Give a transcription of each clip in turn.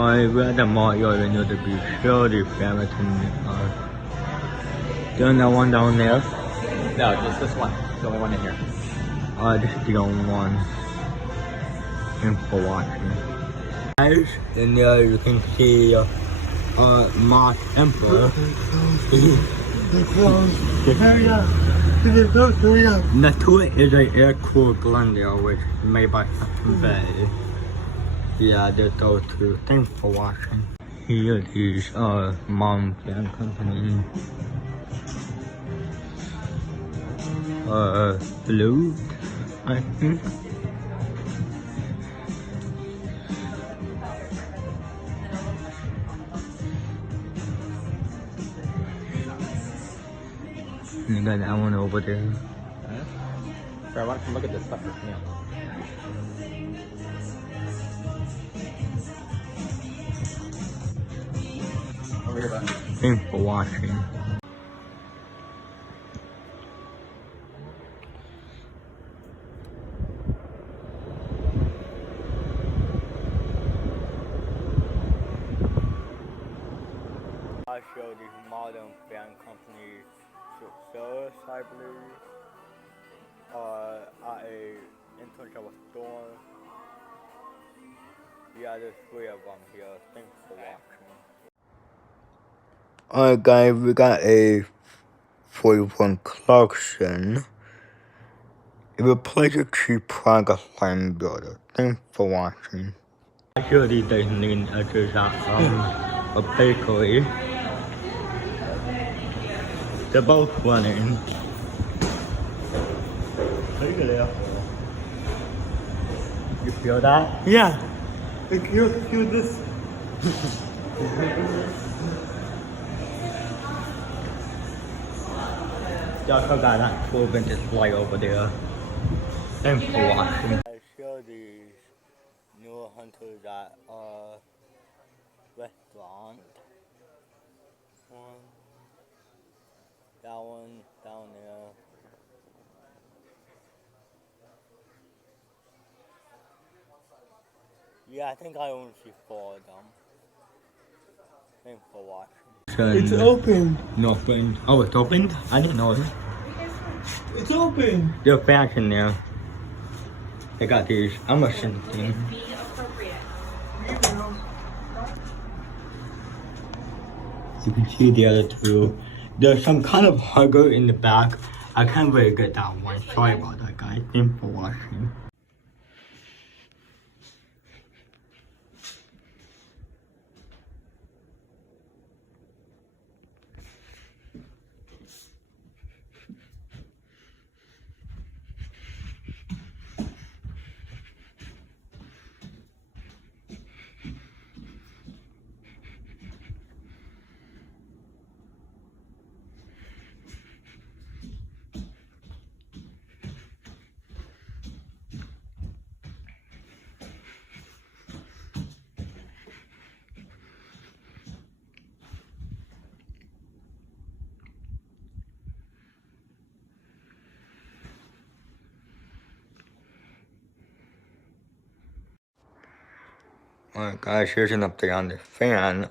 we're at the mall area near the beach. Show the family doing that one down there. No, just this one. The only one in here. This is the only one. Thanks for watching. Guys, and there you can see Mark Emperor. Next to it is an air-cooled Glendale, which is made by Hudson Bay. Yeah, there's those two. Thanks for watching. Here is Mom Fan Company. Blue, I think. You got that one over there. Sure, why don't you look at this stuff with me? Over here, bud. Thanks for watching. I show the modern fan company success, I believe, at a internship store. Yeah, there's 3 of them here. Thanks for watching. Alright guys, we got a 41 Clarkson. It replaces a cheap Praga flame builder. Thanks for watching. Actually, they need a bakery. They're both running. Look at that. You feel that? Yeah. You feel this? Y'all got that cool vintage light over there. Thanks for watching. I show these new hunters at restaurant. That one down there. Yeah, I think I only see 4 of them. Thanks for watching. It's open. No open. Oh, it's open? I didn't know it. It's open. They're back in there. They got these. I'm a thing. You can see the other 2. There's some kind of hugger in the back. I can't really get that one. Sorry about that, guys. Thanks for watching. Alright guys, here's an update on the fan.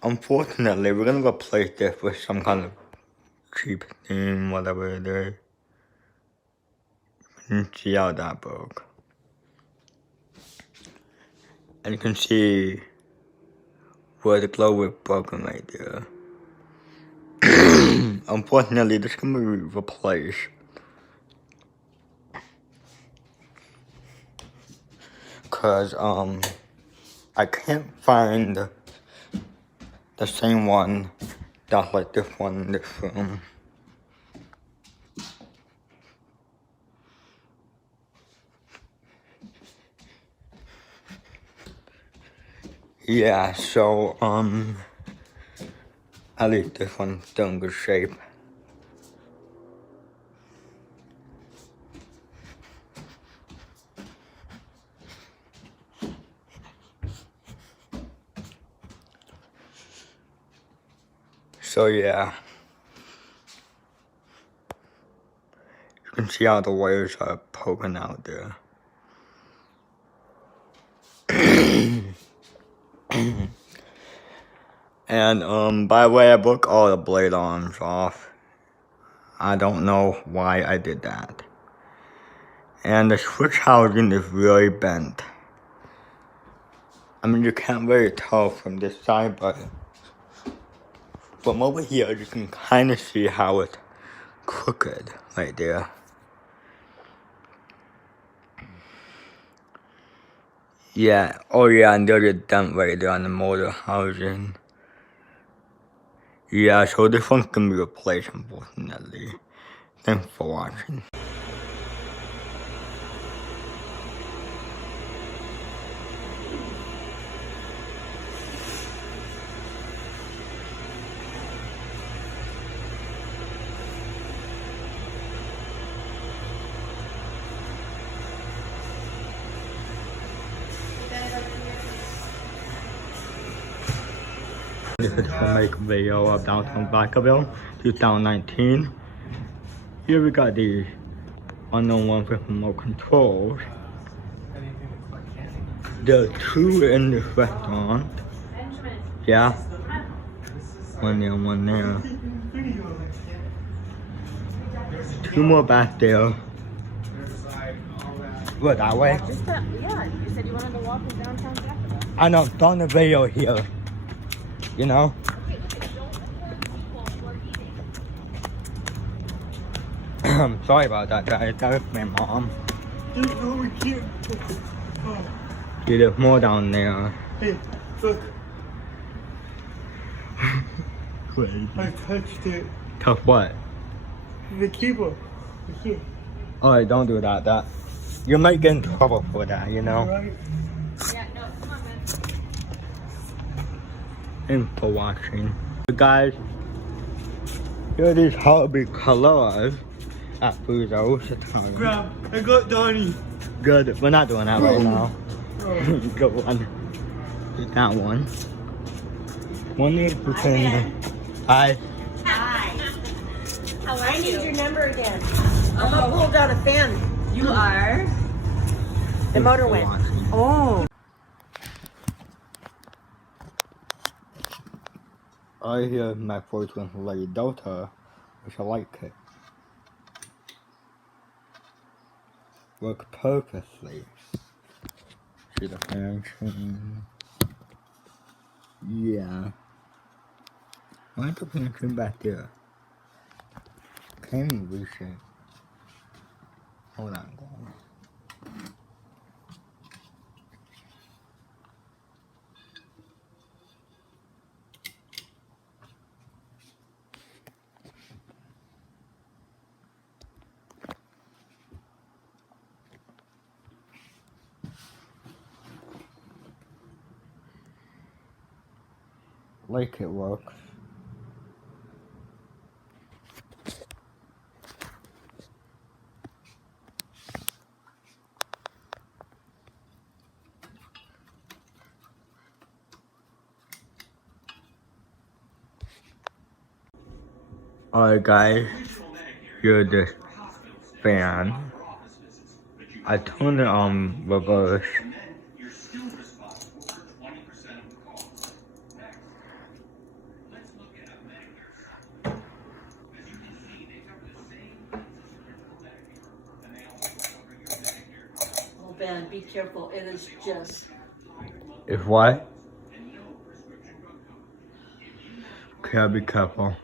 Unfortunately, we're gonna replace this with some kind of cheap theme, whatever it is. You can see how that broke. And you can see where the globe is broken right there. Unfortunately, this can be replaced. Cause I can't find the same one that's like this one in this room. Yeah, so at least this one's still in good shape. So yeah, you can see how the wires are poking out there. And by the way, I broke all the blade arms off. I don't know why I did that. And the switch housing is really bent. I mean, you can't really tell from this side, but from over here, you can kind of see how it's crooked right there. Yeah, oh yeah, and there's a dent right there on the motor housing. Yeah, so this one's gonna be replaced, unfortunately. Thanks for watching. This is to make a video of Downtown Vacaville 2019. Here we got the unknown one with remote controls. There are two in this restaurant. Yeah. One there, one there. Two more back there. What, that way? Yeah, you said you wanted to walk in downtown Vacaville. I know, I'm on the video here. You know? I'm sorry about that, guys. That was my mom. There's over here. Oh, Yeah, there's more down there. hey, look. Crazy. I touched it. Tough what? The keyboard. It's here. Alright, don't do that. You might get in trouble for that, you know? Right? Yeah, no, come on, man. And for watching. So guys, here are these hobby colors at Fuzo's Italian. Grab. I got Donnie. Good. We're not doing that right now. Oh. Go on. Get that one. One is we can. Hi. How are I need you? your number again. I'm gonna pull down a fan. You are? The motor For went. watching. Oh. I hear my voice with Lady Delta, which I like it. Work perfectly. See the function. Yeah. Why is the function back there? Can you reshape? Hold on, guys. Like it works. Alright guys, here's this fan. I turned it on reverse. Oh, Ben, be careful. It is just. If what? Okay, I'll be careful.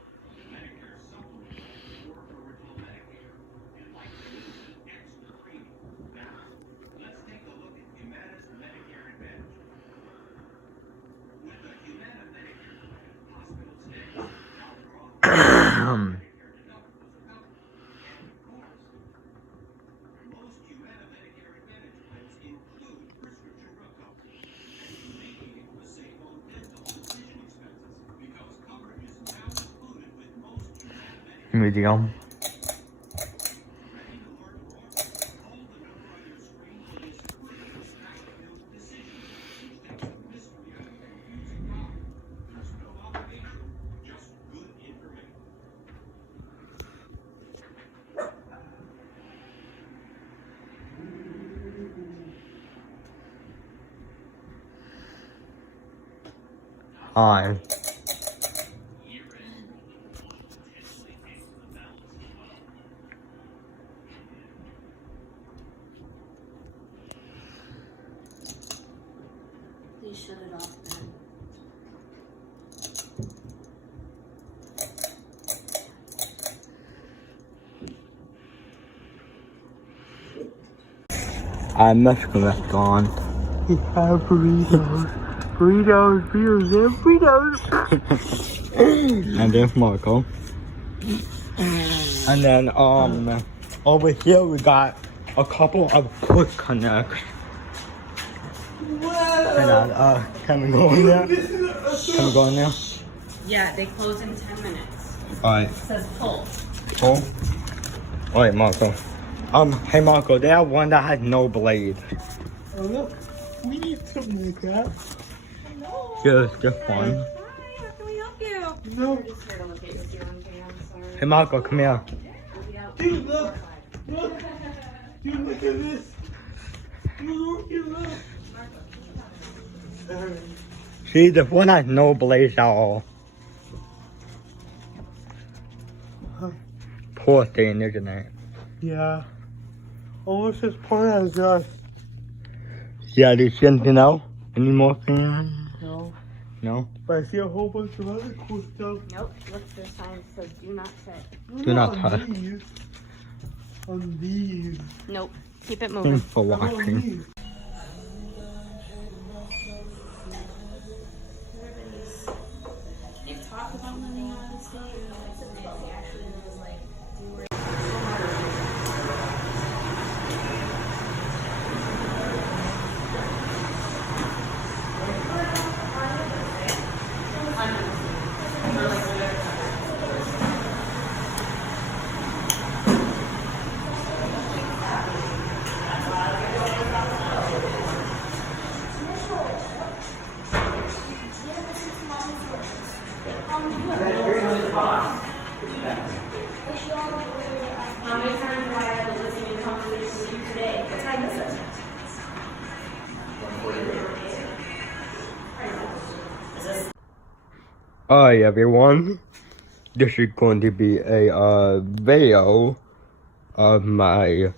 Medium. Hi. shut it off then. I Mexican restaurant. We have burritos. Burritos. And then Marco. And then over here we got a couple of quick connects. And then can we go in there? Can we go in there? Yeah, they close in 10 minutes. Alright. It says pull. Cool. Alright, Marco. Hey Marco, they have one that has no blade. Oh look, we need something like that. Just one. Hi, how can we help you? No, We're just here to look at your ceiling fan, sorry. Hey Marco, come here. dude, look. Dude, look at this. Dude, look. See, the one has no blades at all. Poor thing, isn't it? Yeah. Almost as poor as us. Yeah, do you see anything else? Any more things? No. No? But I see a whole bunch of other cool stuff. Nope, look, the sign says do not touch. Do not on touch. These. On these. Nope, keep it moving. Thanks for Not on watching. these. They've talked about living out of state, but they actually was like, how many times have I had to listen to conversations with you today? What time is it? Hi everyone. This is going to be a video of my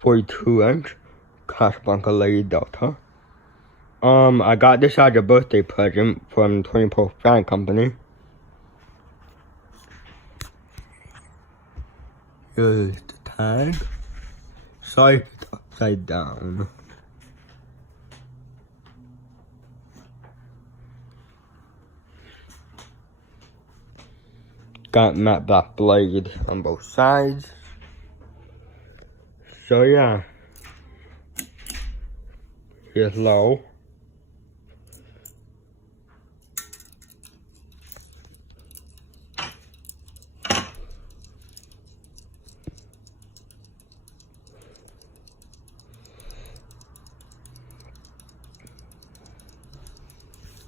42-inch Casablanca Lady Delta. I got this as a birthday present from 24 Fan Company. Here's the tag. Sorry if it's upside down. Got matte black blade on both sides. So yeah. Here's low.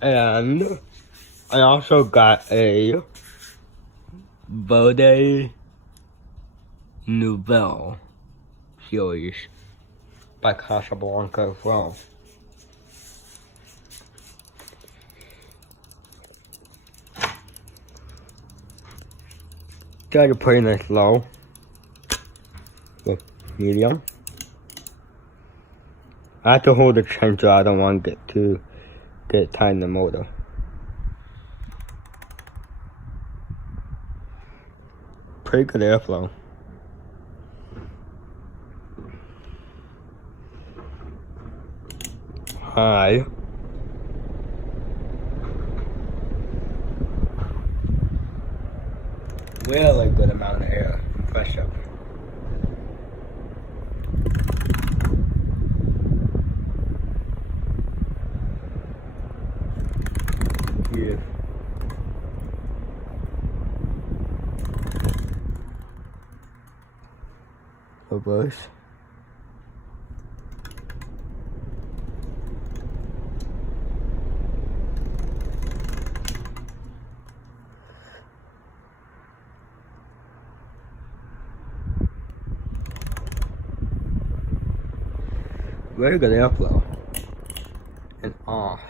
And I also got a Verde Nouvelle series by Casablanca as well. Got a pretty nice low with medium. I have to hold the chain so I don't want to get tied in the motor. Pretty good airflow. High. Really good amount of air pressure. Yeah. Reverse. Very good airflow. And off.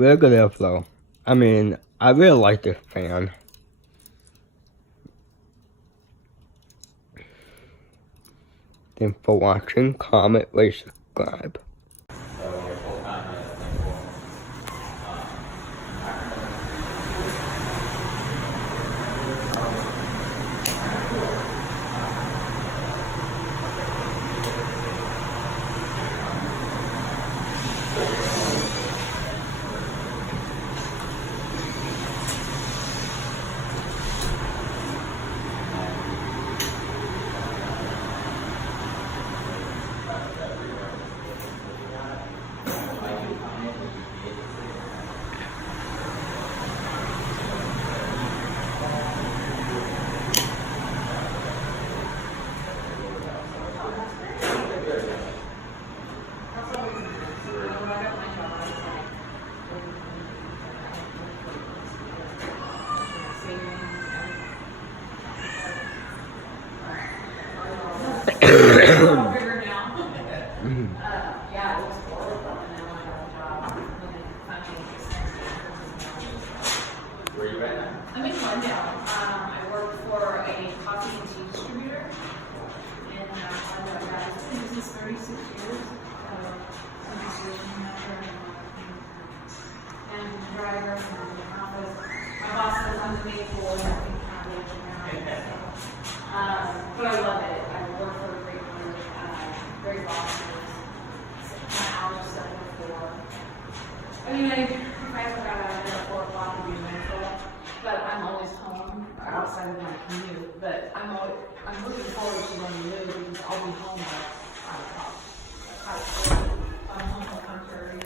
Really good airflow. I mean, I really like this fan. Thanks for watching. Comment, rate, subscribe. I'm in London. I work for a coffee and tea distributor. And I've been in business 36 years. I'm a station manager and driver and the office. My boss says I'm the main boy and I think I'm the engineer. But I love it. I work for a great group, great bosses. My hours set before. I mean, if I ever got out of here at 4 o'clock, it'd be wonderful. But I'm always home outside of my commute. But I'm looking forward to when we move because I'll be home by 5 o'clock. I'm home for contrary.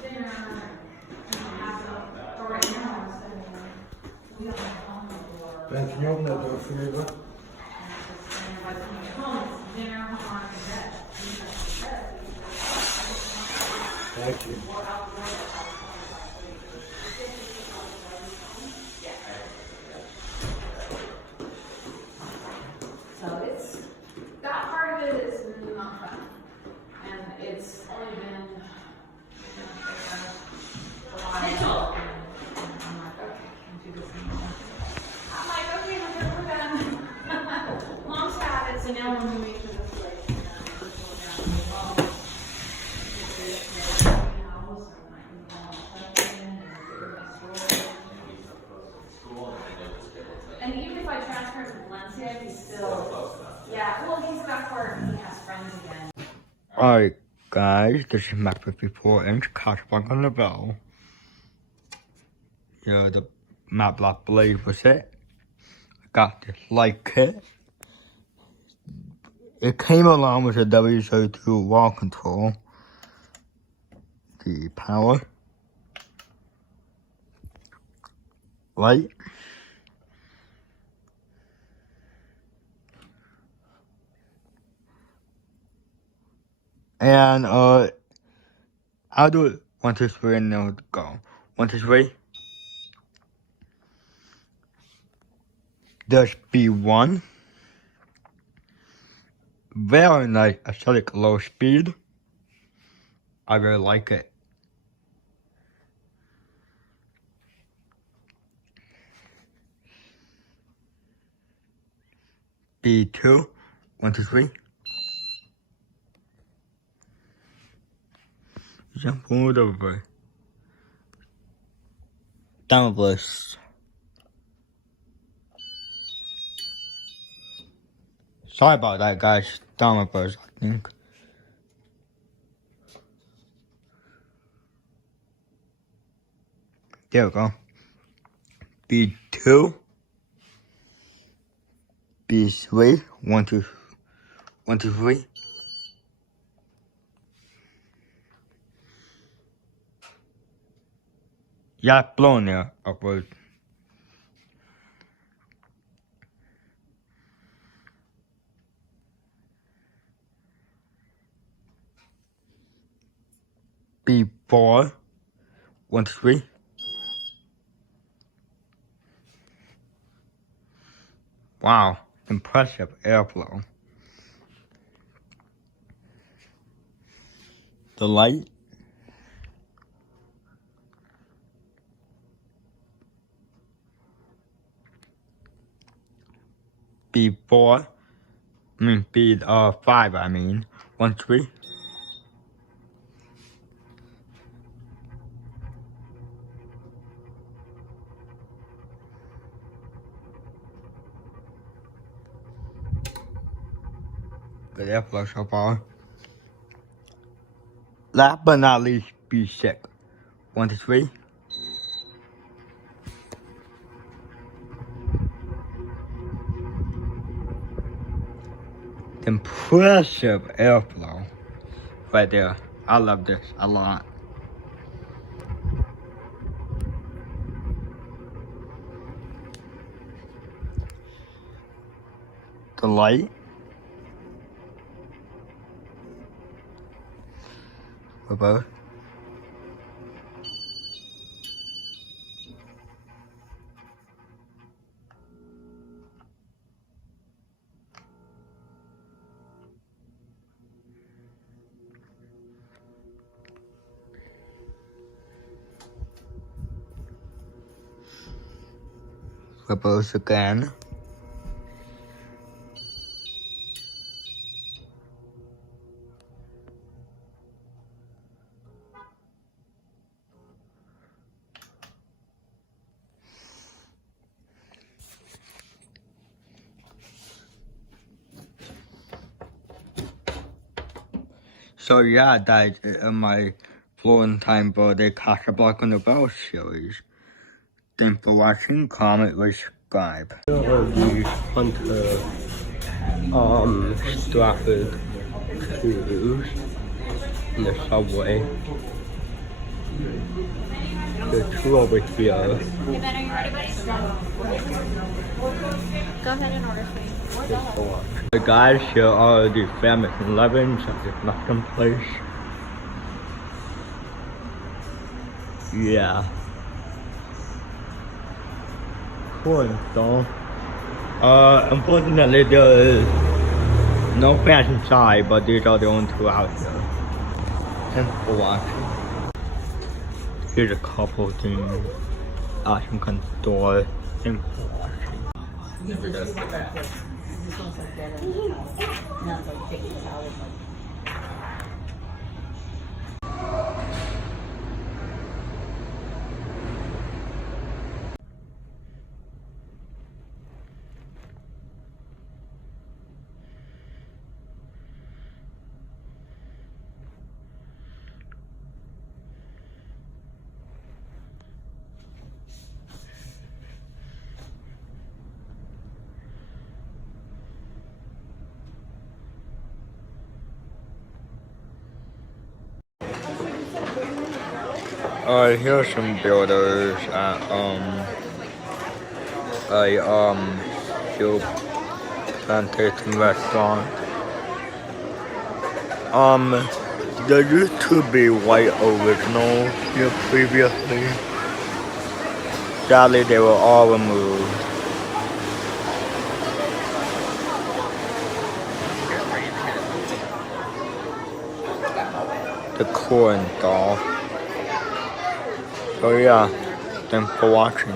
Dinner. Or right now, I'm sitting there. We don't have home before. Ben, can you open that door for me, bud? By the time I get home, it's dinner, I'm on bed. Thank you. So it's, that part of it is not fun. And it's only been, a while. And I'm like, okay, I can't do this anymore. I'm like, okay, we're done. Mom's habits, and now we're moving to this place. And even if I transfer to Valencia, he's still, yeah, well, he's back where he has friends again. Alright, guys, this is my 54-inch Cashback on the bell. Yeah, the matte black blade was it. I got this light kit. It came along with a WSO2 wall control. The power. Light. And I'll do it 1, 2, 3 and then we'll go. 1, 2, 3. There's B1. Very nice aesthetic low speed. I really like it. B2. 1, 2, 3. Jump over. Downwards. Sorry about that, guys. Downwards, I think. There we go. B2. B3. 1, 2, 1, 2, 3. Yeah, blown there upward. B4. 1, 2, 3. Wow, impressive airflow. The light. B4. B5, I mean. 1, 3. Good airflow so far. Last but not least, B6. 1 to 3. Impressive airflow right there. I love this a lot. The light. Above. Reverse again. So yeah, that is my Florentine birthday Casablanca Novel series. Thanks for watching, comment, rate, subscribe. Here are the Hunter Stratford Cruise in the subway. The two over here. Hey Ben, are you ready, buddy? Go ahead and order, please. The guys here are the famous 11s at this Mexican place. Yeah. Cool though. Unfortunately there is no fans inside, but these are the only two out here. Thanks for watching. Here's a couple things. Awesome kind of door. Thanks for watching. Alright, here's some builders at a Hill Plantation restaurant. There used to be white original here previously. Sadly, they were all removed. The corn doll. So yeah, thanks for watching.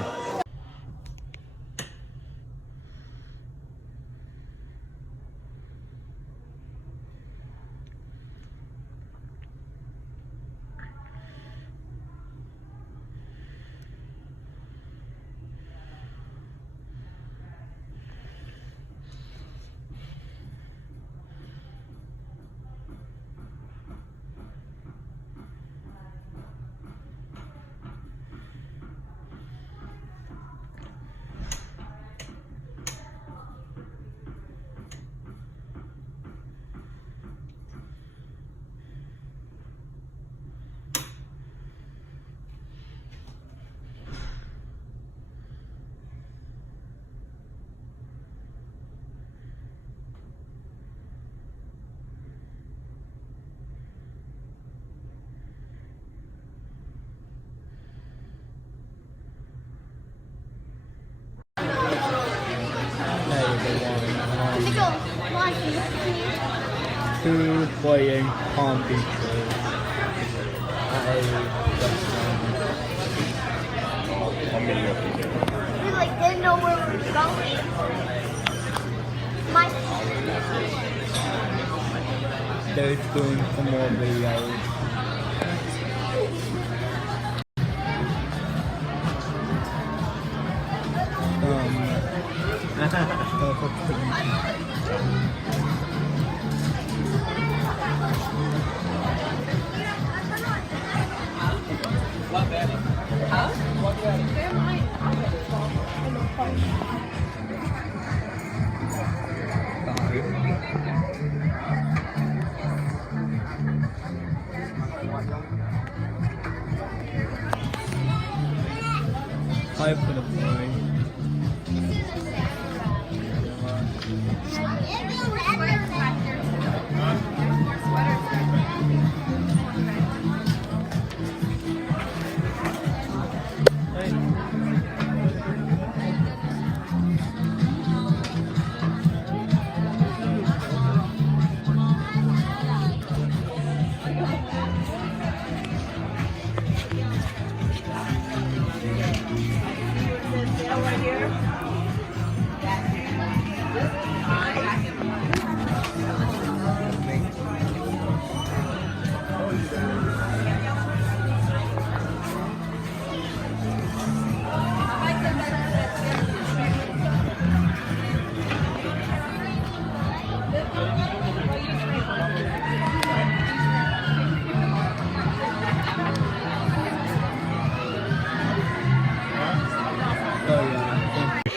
Two playing Palm Beaches. We like didn't know where we were going. stay tuned for more videos. Hi for the boy.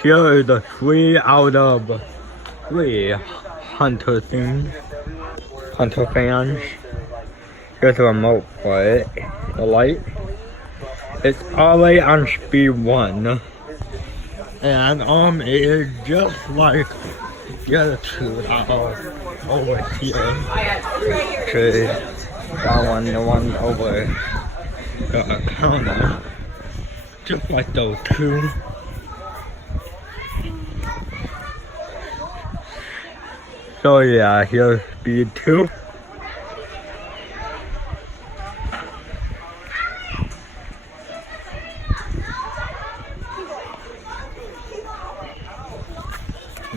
Here is the 3 out of 3 Hunter things. Hunter fans. Here's the remote for it. The light. It's already on speed 1. And it is just like the other 2 that are over here. Okay, that one, the one over the counter. Just like those 2. So yeah, here's speed 2.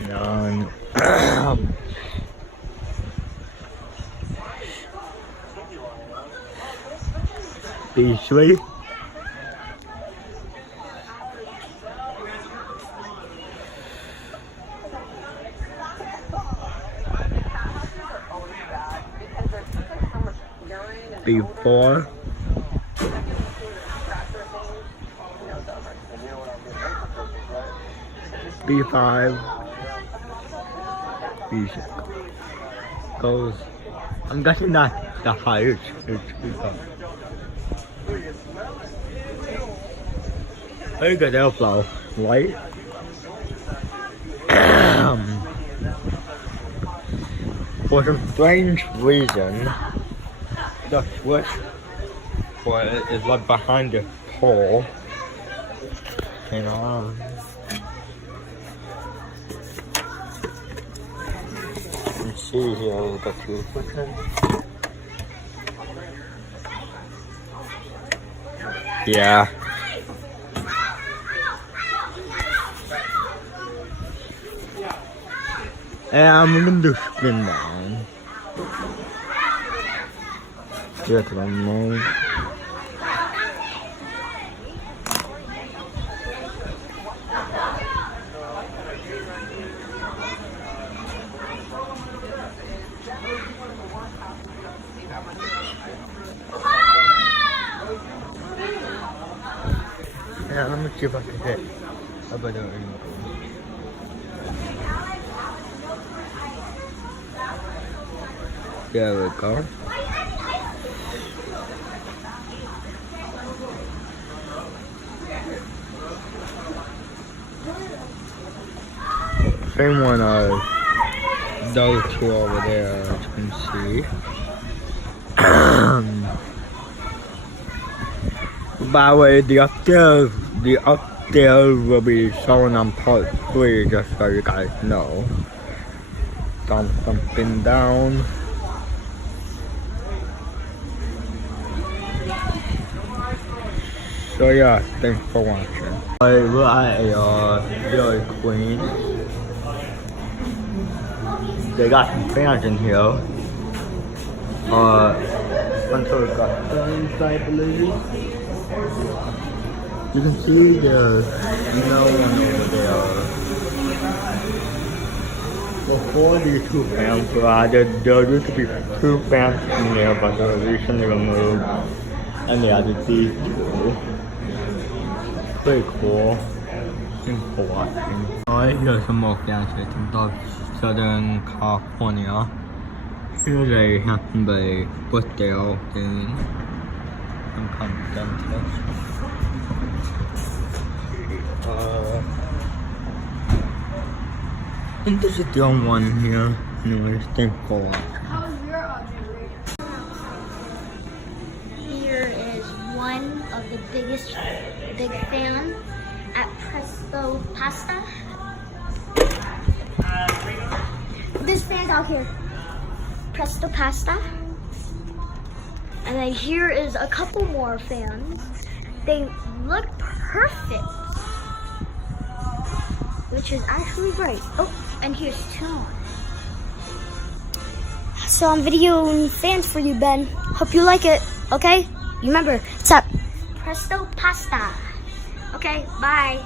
And speed 3. B4, B5, B6 goes. I'm guessing that the fire is B5. Very good airflow, light. For some strange reason, the switch for it is right behind the pole. Hang on. You can see here the 2 switches. Yeah. And I'm gonna do spin down. Here's the remote. Yeah, let me see if I can hit a better remote. There we go. Same one as those 2 over there, as you can see. By the way, the upstairs will be shown on part 3, just so you guys know. Dump something down. So yeah, thanks for watching. We're at a Dairy Queen. They got some fans in here. Until it got guns, I believe. You can see there's no one over there. Before these two fans were added, there used to be two fans in there, but they were recently removed. And they added these two. Pretty cool. Thanks for watching. Alright, here's some more fans from Southern California. Here's a Happy Bay birthday thing. Some kind of dentist. I think this is the only one here. Anyways, thanks for watching. How's your object rating? Here is one of the big fan at Presto Pasta. This fan out here, Presto Pasta. And then here is a couple more fans. They look perfect, which is actually great. Oh, and here's two more. So I'm videoing fans for you, Ben. Hope you like it, okay? Remember, it's at Presto Pasta. Okay, bye.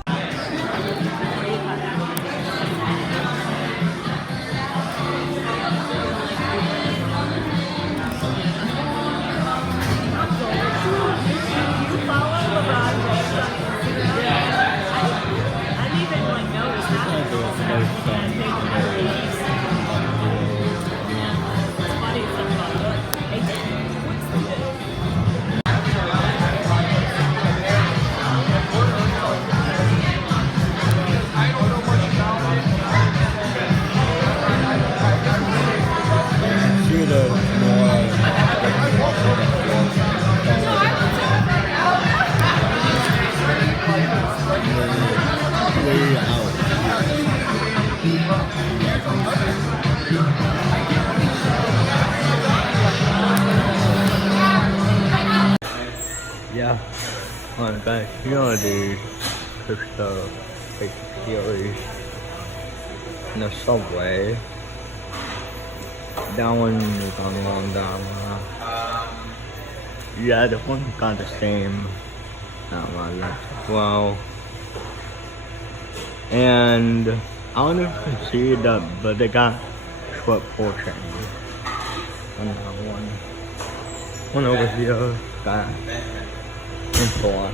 Yeah, I'm back here on the Crypto series in the subway. That one is on long down. Yeah, the one got the same well. And I don't know if you can see that, but they got short portion on that one. One over here got info.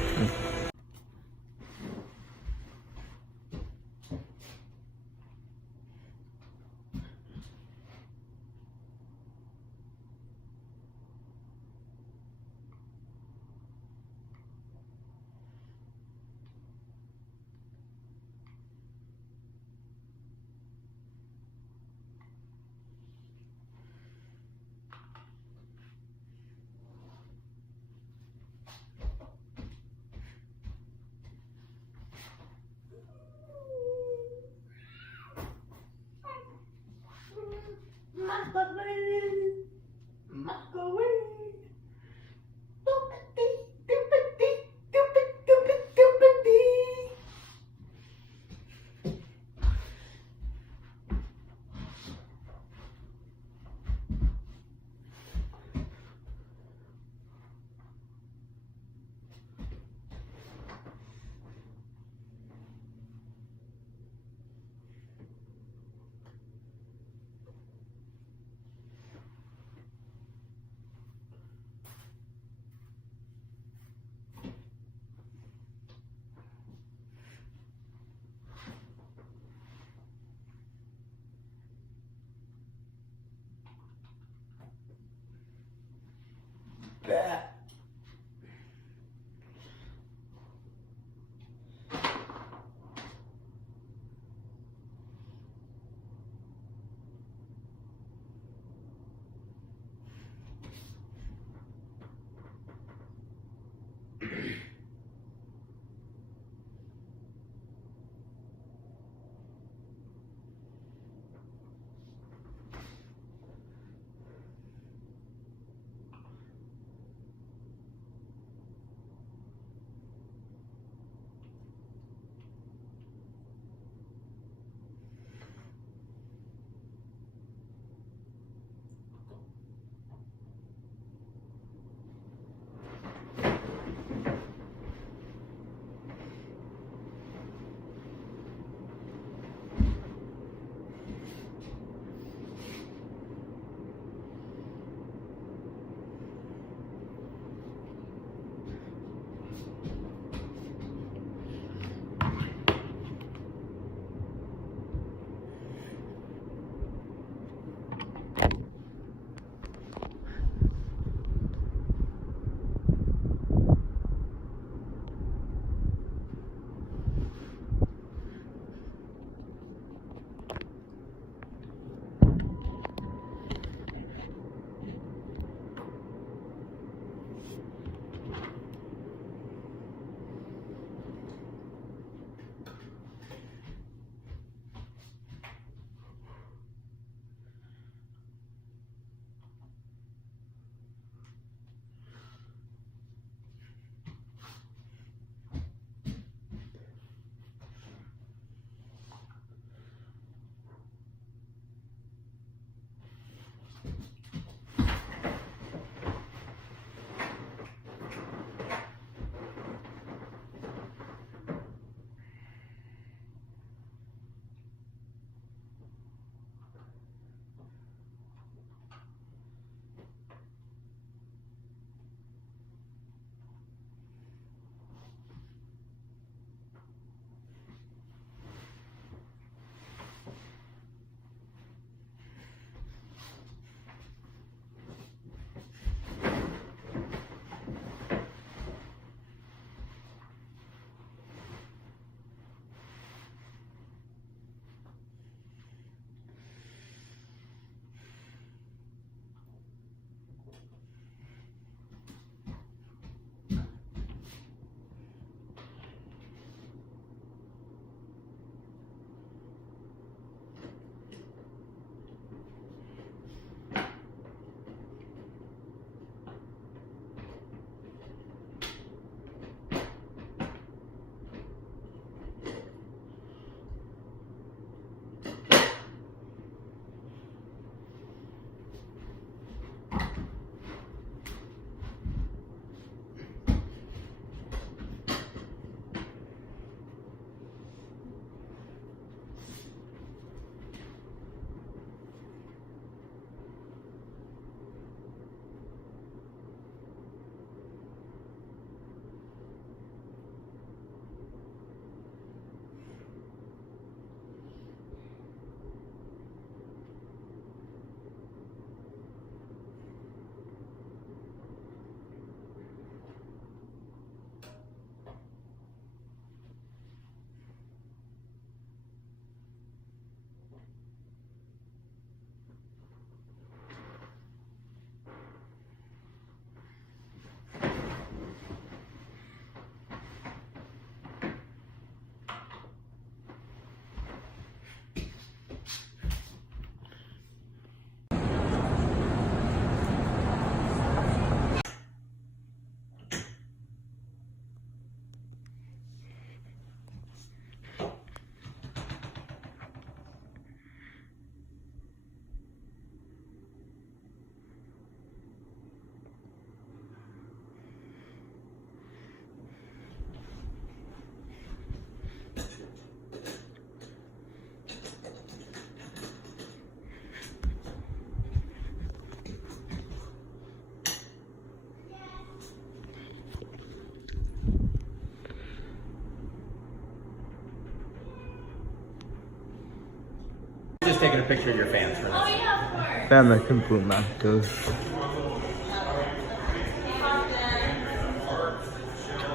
Just taking a picture of your fans for this. Family Simple Masters.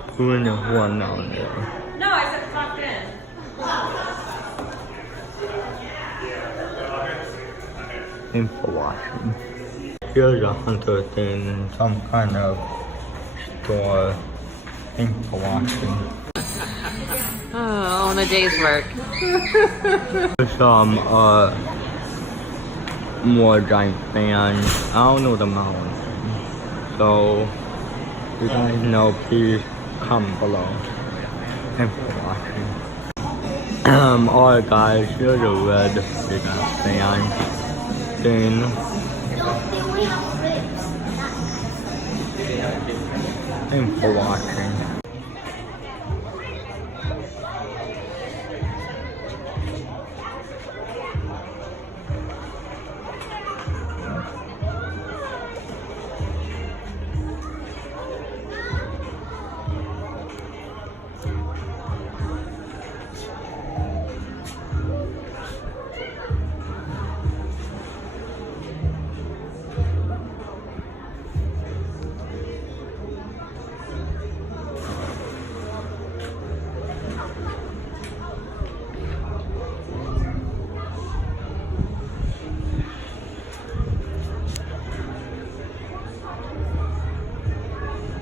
Putting the one on there. No, I said popped in. Thanks for watching. Here's a hunter thing in some kind of store. Thanks for watching. Oh, on a day's work. There's some more giant fans. I don't know the mountain. So if you guys know, please comment below. Thanks for watching. Alright guys, here's a red big fan thing. No, they only have ribs. Thanks for watching.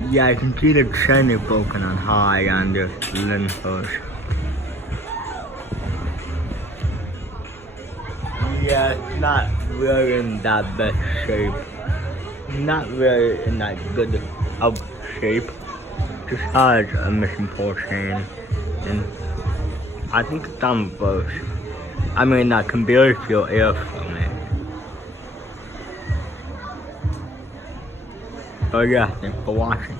Yeah, I can see the chimney broken on high and the lintels. Yeah, it's not really in that best shape. Not really in that good of shape. Just has a missing pole chain. And I think it's on both. I mean, I can barely feel air from it. So yeah, thanks for watching.